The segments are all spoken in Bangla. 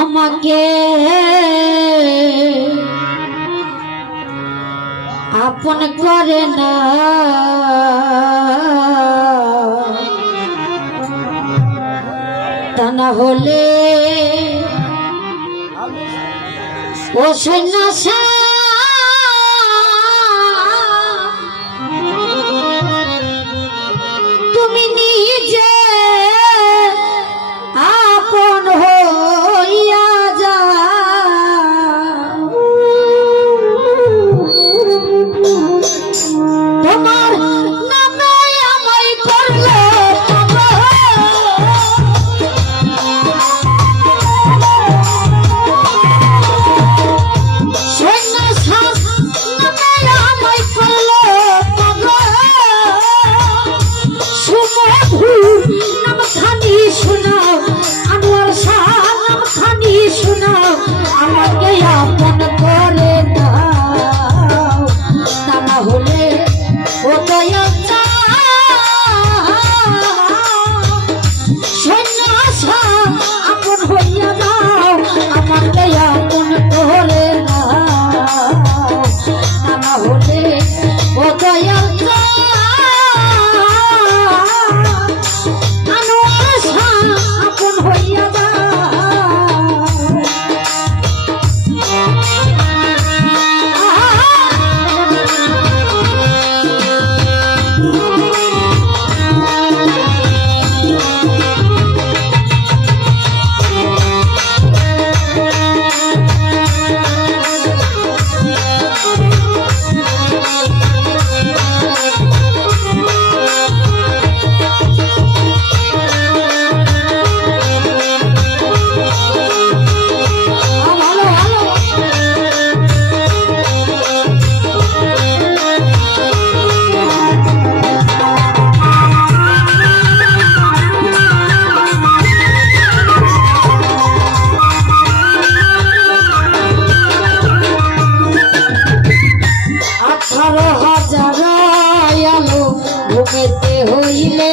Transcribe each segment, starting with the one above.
আমাকে আপন করে না। তা না হলে ও সৈন্য Oh. を夢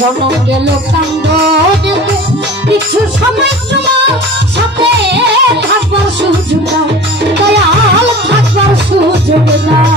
জনম গেল কাণ্ড কিছু সময় তোমার সাথে থাকবার সুযোগ দয়াল থাকবার সুযোগ না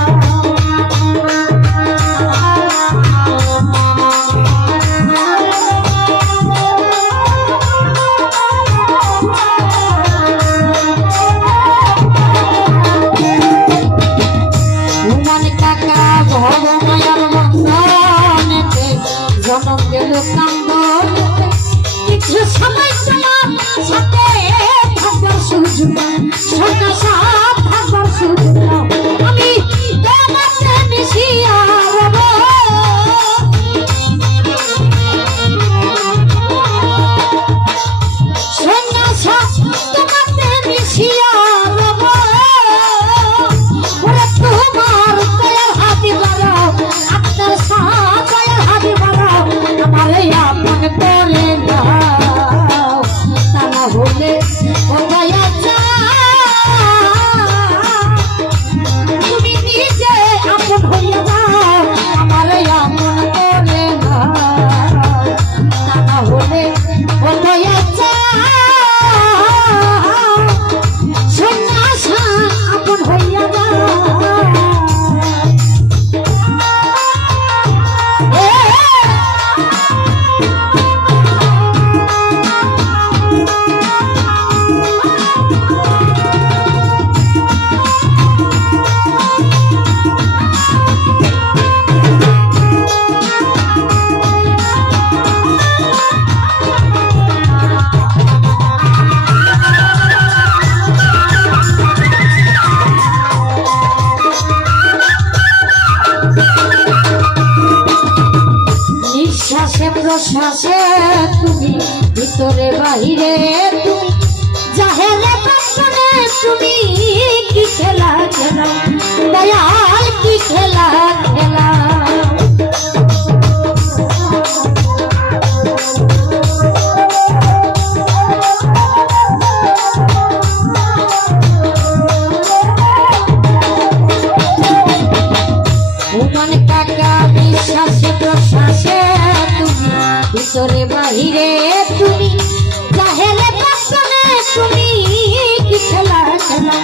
রসমাসে তুমি, ভিতরে বাহিরে তুমি। জাহেলে পাশনে তুমি, কি খেলা খেলা? দয়াল, কি খেলা খেলা? আসরে বাহিরে তুমি। চাহেলে পাশনে খেলা খেলা?